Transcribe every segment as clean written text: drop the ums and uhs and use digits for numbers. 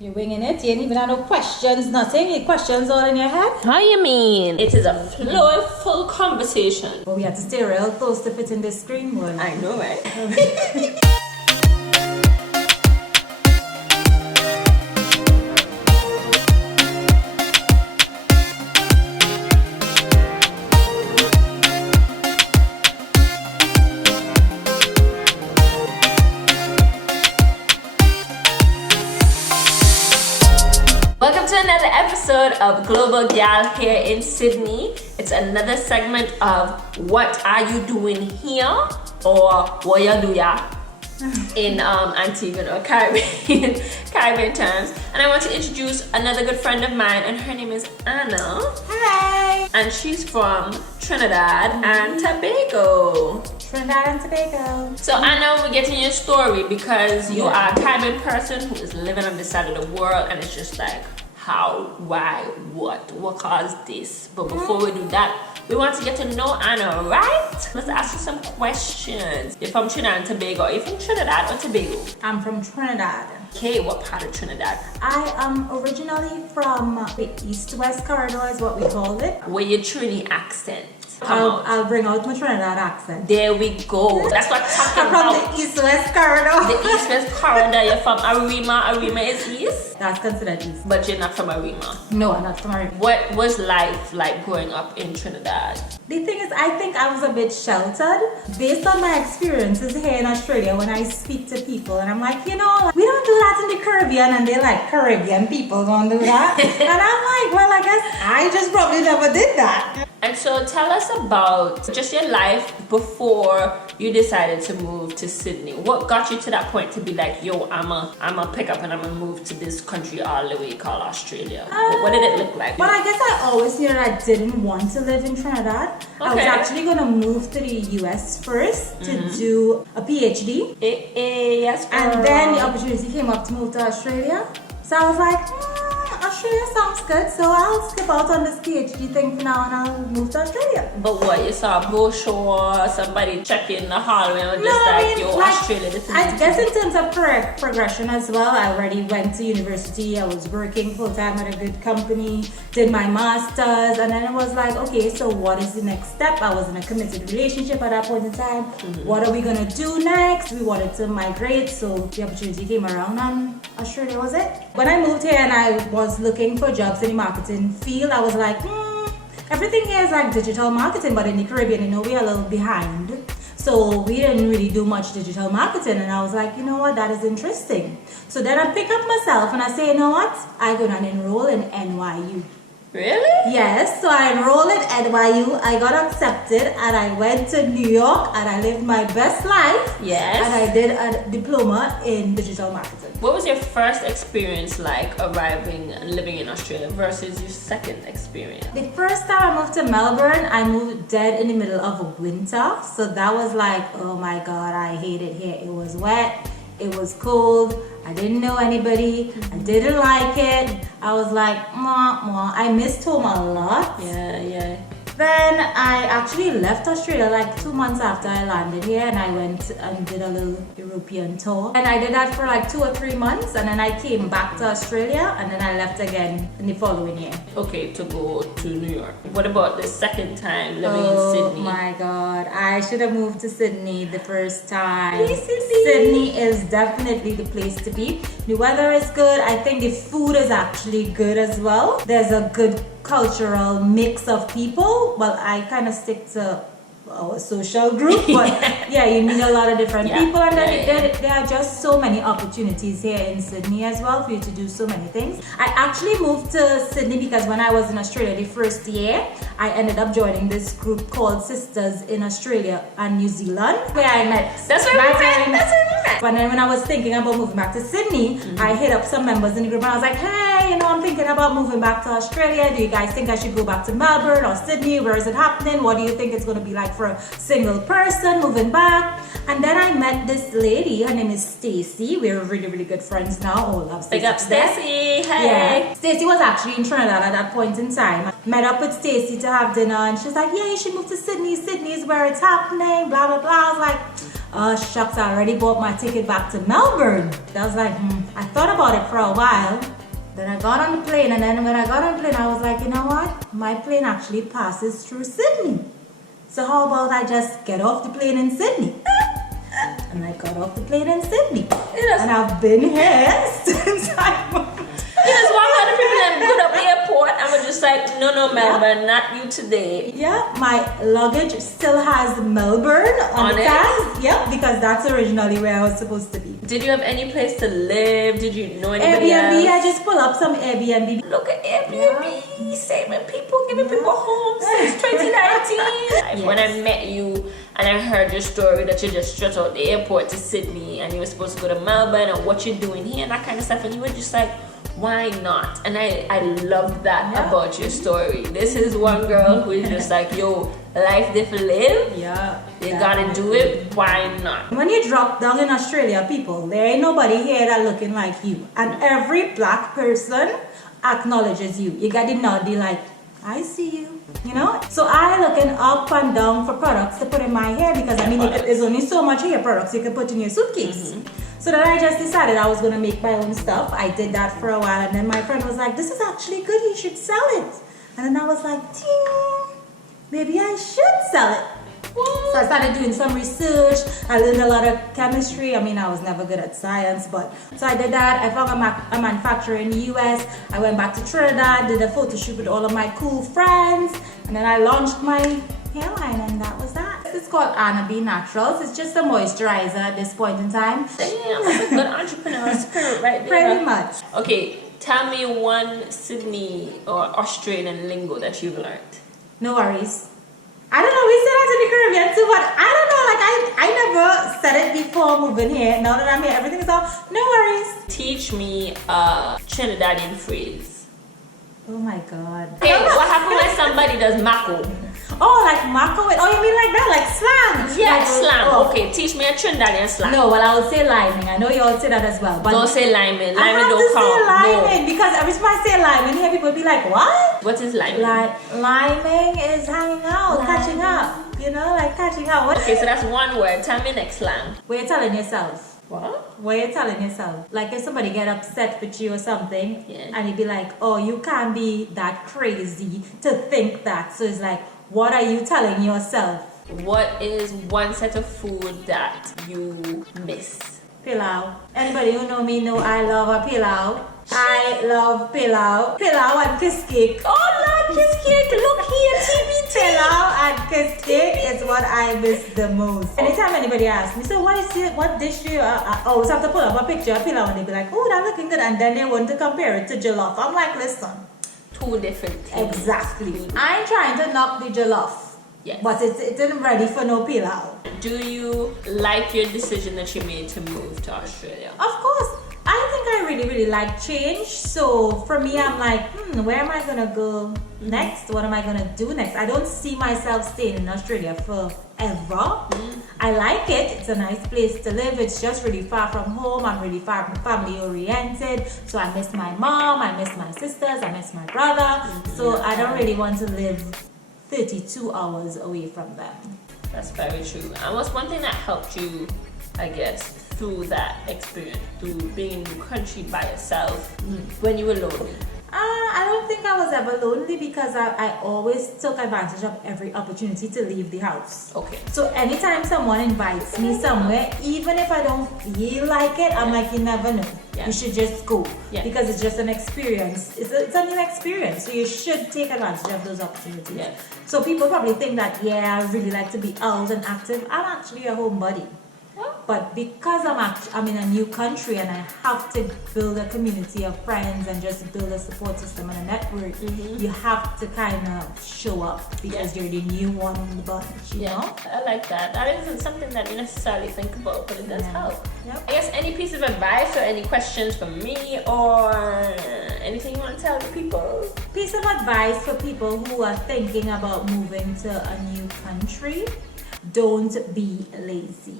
You're winging it. You ain't even have no questions, nothing. Your questions all in your head. How you mean? It is a flowful conversation. But we had to stay real close to fit in this screen one. I know, right? Welcome to another episode of Global Gyal here in Sydney. It's another segment of what are you doing here or what you do ya in Antigua or Caribbean terms. And I want to introduce another good friend of mine, and her name is Anna. Hi! And she's from Trinidad and Tobago. Trinidad and Tobago. So Anna, we're getting your story because you are a Caribbean person who is living on this side of the world, and it's just like, how, why, what caused this? But before we do that, we want to get to know Anna, right? Let's ask you some questions. You're from Trinidad and Tobago. Are you from Trinidad or Tobago? I'm from Trinidad. Okay, what part of Trinidad? I am originally from the east-west corridor is what we called it. Where your Trini accent? I'll bring out my Trinidad accent. There we go. That's what I'm talking I'm about. from the east-west corridor. The east-west corridor. You're from Arima. Arima is east? That's considered east. But you're not from Arima. No, I'm not from Arima. What was life like growing up in Trinidad? The thing is, I think I was a bit sheltered based on my experiences here in Australia when I speak to people, and I'm like, you know, we don't do that in the Caribbean, and they're like, Caribbean people don't do that. And I'm like, well, I guess I just probably never did that. And so tell us about just your life before you decided to move to Sydney. What got you to that point to be like, yo, I'm a pick up and I'm gonna move to this country all the way called Australia? What did it look like? Well, I guess I always knew that I didn't want to live in Trinidad. I was actually gonna move to the US first to do a PhD. Yes, girl. And then the opportunity came up to move to Australia. So I was like, Australia sounds good, so I'll skip out on this PhD thing for now and I'll move to Australia. But what, you saw a brochure, somebody check in the hallway and just Australia, this is I guess in terms of progression as well, I already went to university, I was working full-time at a good company, did my master's, and then it was like, okay, so what is the next step? I was in a committed relationship at that point in time. What are we gonna do next? We wanted to migrate, so the opportunity came around and Australia was it. When I moved here and I was looking for jobs in the marketing field, I was like, everything here is like digital marketing, but in the Caribbean, you know, we're a little behind. So we didn't really do much digital marketing, and I was like, you know what, that is interesting. So then I pick up myself and I say, you know what, I'm gonna enroll in NYU. Really? Yes, so I enrolled in NYU, I got accepted, and I went to New York, and I lived my best life. Yes. And I did a diploma in digital marketing. What was your first experience like arriving and living in Australia versus your second experience? The first time I moved to Melbourne, I moved dead in the middle of winter. So that was like, oh my God, I hate it here. It was wet, it was cold, I didn't know anybody, I didn't like it. I was like, I missed home a lot. Yeah. Then I actually left Australia like 2 months after I landed here, and I went and did a little European tour. And I did that for like 2 or 3 months, and then I came back to Australia, and then I left again in the following year. Okay, to go to New York. What about the second time living in Sydney? Oh my God, I should have moved to Sydney the first time. Please, Sydney. Sydney is definitely the place to be. The weather is good. I think the food is actually good as well. There's a good cultural mix of people. Well, I kind of stick to our social group, but yeah, you meet a lot of different people, and there are just so many opportunities here in Sydney as well for you to do so many things. I actually moved to Sydney because when I was in Australia the first year, I ended up joining this group called Sisters in Australia and New Zealand, where I met. That's where we met. But then when I was thinking about moving back to Sydney, I hit up some members in the group and I was like, hey, you know, I'm thinking about moving back to Australia. Do you guys think I should go back to Melbourne or Sydney? Where is it happening? What do you think it's going to be like for a single person moving back? And then I met this lady. Her name is Stacy. We're really, really good friends now. Oh, love Stacy. Big up Stacy. Hey. Yeah. Stacy was actually in Trinidad at that point in time. I met up with Stacy to have dinner, and she's like, yeah, you should move to Sydney. Sydney is where it's happening, blah, blah, blah. I was like, oh shucks, I already bought my ticket back to Melbourne. I was like, I thought about it for a while. Then I got on the plane, and then when I got on the plane, I was like, you know what? My plane actually passes through Sydney. So how about I just get off the plane in Sydney? And I got off the plane in Sydney. And I've been here since I moved. Yes, one lot of people that go up airport and we're just like, no, Melbourne, not you today. Yeah, my luggage still has Melbourne on the tag. Yeah, because that's originally where I was supposed to be. Did you have any place to live? Did you know anybody Airbnb, else? I just pull up some Airbnb. Look at Airbnb, saving people, giving people homes since 2019. When I met you and I heard your story that you just straight out the airport to Sydney and you were supposed to go to Melbourne and what you're doing here and that kind of stuff, and you were just like, why not? And I love that about your story. This is one girl who is just like, yo, life different live. Yeah. You gotta do it. Why not? When you drop down in Australia, people, there ain't nobody here that looking like you. And every black person acknowledges you. You got the noddy like, I see you. You know? So I looking up and down for products to put in my hair because I mean, there's only so much hair products you can put in your suitcase. So then I just decided I was going to make my own stuff. I did that for a while, and then my friend was like, this is actually good, you should sell it. And then I was like, maybe I should sell it. So I started doing some research. I learned a lot of chemistry. I mean, I was never good at science, but so I did that. I found a manufacturer in the US. I went back to Trinidad, did a photo shoot with all of my cool friends, and then I launched my hairline, and that was that. It's called Anna B Naturals. It's just a moisturizer at this point in time. Damn, that's a good entrepreneur spirit right there. Pretty much. Okay, tell me one Sydney or Australian lingo that you've learned. No worries. I don't know, we said that in the Caribbean too, but I don't know, like I never said it before moving here. Now that I'm here, everything is all, no worries. Teach me a Trinidadian phrase. Oh my God. Hey, what happens when somebody does mako? Oh, like mako? Oh, you mean like that? Like slang? Yeah, like, slang. Oh. Okay, teach me a Trinidadian slang. No, well, I would say liming. I know you all say that as well. But don't say liming. I Liming have don't to count. say liming because every time I say liming, here people be like, what? What is liming? Liming is hanging out, catching up. You know, like catching up. What? Okay, so that's one word. Tell me next slang. What you telling yourself? What? What you telling yourself? Like if somebody get upset with you or something, Yeah. and you be like, oh, you can't be that crazy to think that. So it's like, what are you telling yourself? What is one set of food that you miss? Pilau. Anybody who know me know I love a pilau. I love pilau. Pilau and kiss cake. Oh Lord, kiss cake. Look here, TBT. Pilau and kiss cake is what I miss the most. Anytime anybody asks me, so what dish do you always have to pull up a picture of pilau and they be like, oh, that's looking good, and then they want to compare it to jollof. I'm like, listen. Two different things. Exactly. I'm trying to knock the jollof. Yes. But it isn't ready for no pilau. Do you like your decision that you made to move to Australia? Of course. I think I really, really like change. So for me, I'm like, where am I gonna go next? What am I gonna do next? I don't see myself staying in Australia forever. I like it. It's a nice place to live. It's just really far from home. I'm really far from family oriented. So I miss my mom. I miss my sisters. I miss my brother. So I don't really want to live 32 hours away from them. That's very true. And what's one thing that helped you, I guess, through that experience, through being in the country by yourself when you were lonely? I don't think I was ever lonely because I always took advantage of every opportunity to leave the house. Okay. So anytime someone invites me somewhere, even if I don't feel like it, I'm like, you never know. Yeah. You should just go Yeah. because it's just an experience. It's a new experience. So you should take advantage of those opportunities. Yeah. So people probably think that, yeah, I really like to be out and active. I'm actually a homebody. But because I'm in a new country and I have to build a community of friends and just build a support system and a network, you have to kind of show up because you're the new one in the bunch, you know? I like that. That isn't something that you necessarily think about, but it does help. Yep. I guess any piece of advice or any questions from me or anything you want to tell the people? Piece of advice for people who are thinking about moving to a new country: don't be lazy.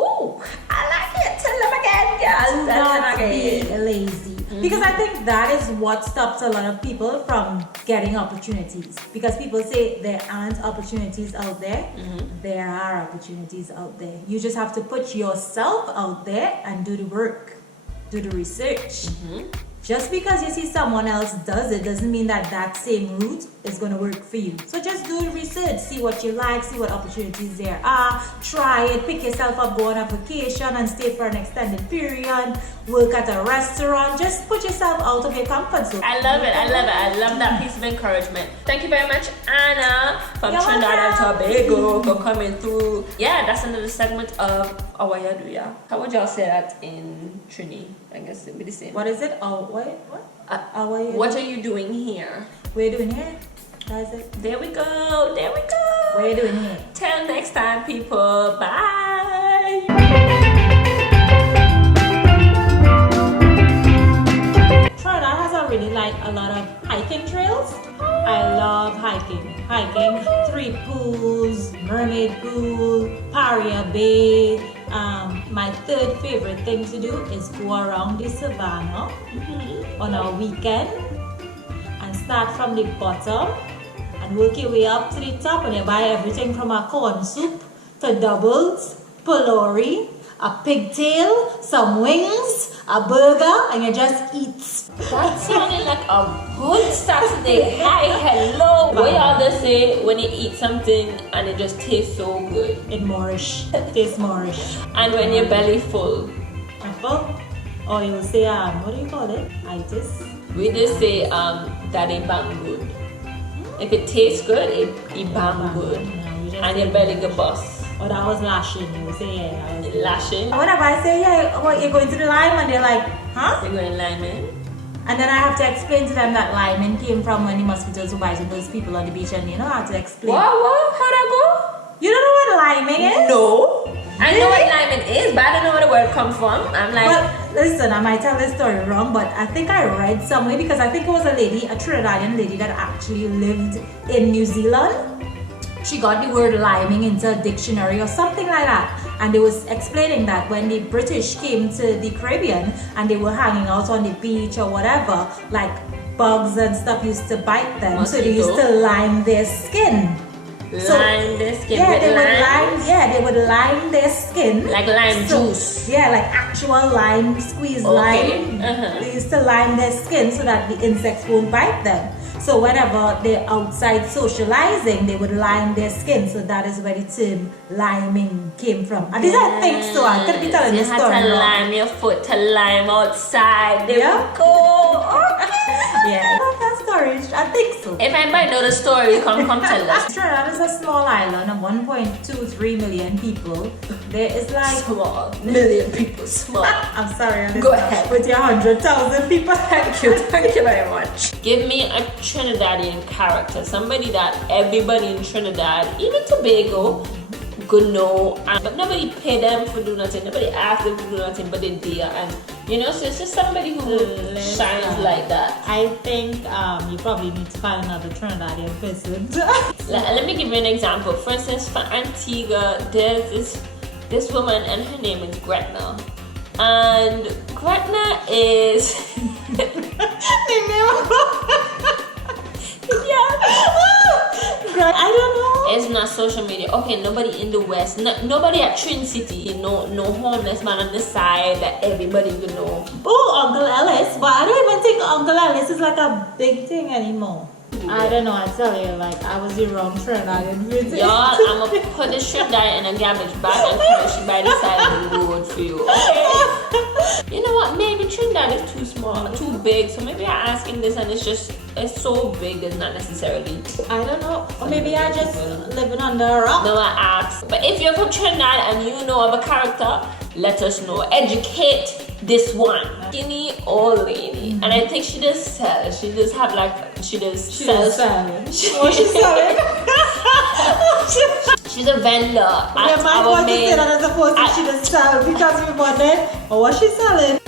Oh, I like it. Tell them again, girl. Do not be lazy. Because I think that is what stops a lot of people from getting opportunities. Because people say there aren't opportunities out there. There are opportunities out there. You just have to put yourself out there and do the work, do the research. Just because you see someone else does it doesn't mean that that same route is going to work for you. So just do the research, see what you like, see what opportunities there are, try it, pick yourself up, go on a vacation and stay for an extended period, work at a restaurant, just put yourself out of your comfort zone. I love it. I love that piece of encouragement. Thank you very much, Anna, from Trinidad and Tobago, for coming through. Yeah, that's another segment of Awayaduya. How would y'all say that in Trini? I guess it'd be the same. What is it? What What are you doing here? What are you doing here? How is it? There we go. What are you doing here? Till next time, people. Bye. Trinidad has already like a lot of hiking trails. I love hiking. Three Pools, Mermaid Pool, Paria Bay. My third favorite thing to do is go around the savannah on a weekend and start from the bottom and work your way up to the top, and you buy everything from a corn soup to doubles, pylori, a pigtail, some wings, a burger, and you just eat. That sounded like a good Saturday. Hi, hello. What y'all just say when you eat something and it just tastes so good? It Moorish. Tastes Moorish. And when your belly full? Full? Or you will say, what do you call it? Itis? We just say that it bang good. If it tastes good, it bang good. No, and your belly go bust. Oh, that was lashing. You will say, yeah. I was lashing? Whenever I say, yeah, what, you're going to the lime, and they're like, huh? You're going liming? And then I have to explain to them that liming came from when the mosquitoes were biting those people on the beach, and you know how to explain. What? How'd that go? You don't know what liming is? No. I know what liming is, but I don't know where the word comes from. I'm like... Well, listen, I might tell this story wrong, but I think I read somewhere, because I think it was a lady, a Trinidadian lady that actually lived in New Zealand. She got the word liming into a dictionary or something like that. And they was explaining that when the British came to the Caribbean and they were hanging out on the beach or whatever, like bugs and stuff used to bite them. Mosquito. So they used to lime their skin. Lime their skin Yeah, with lime? they would lime their skin. Like lime juice? Yeah, like actual lime, squeezed lime. They used to lime their skin so that the insects won't bite them. So whenever they're outside socializing, they would lime their skin. So that is where the term liming came from. At least I think so. I could be telling you the story had to wrong. lime your foot to lime outside. There Yeah. we go. Okay. Yeah, that story. I think so. If anybody know the story, come tell us. Trinidad is a small island of 1.23 million people. There is like... Small. Million people. Small. I'm sorry. Go ahead. With your 100,000 people. Thank you very much. Give me a Trinidadian character, somebody that everybody in Trinidad, even Tobago, could know, but nobody pay them for doing nothing, nobody asked them to do nothing, but they did, and you know, so it's just somebody who shines like that. I think you probably need to find another Trinidadian person. Let me give you an example. For instance, for Antigua, there's this woman, and her name is Gretna, and Gretna is I don't know. It's not social media. Okay, nobody in the West, nobody at Trin City, no homeless man on the side that everybody would know. Oh, Uncle Ellis, but I don't even think Uncle Ellis is like a big thing anymore. I don't know, I tell you, like, I was the wrong Trinidadian person. Y'all, I'm gonna put this Trinidad in a garbage bag and put it by the side of the road for you, okay? You know what, maybe Trinidad is too small, too big, so maybe I'm asking this and it's so big, it's not necessarily. I don't know, or maybe I just living under a rock. No, I asked. But if you're from Trinidad and you know of a character, let us know. Educate this one. Skinny old lady. And I think she does sell. She does have like, she does sell. She's selling. What she's selling? She's a vendor. Yeah, my God, to say that as opposed to she does sell because we bought it. Or what she's selling?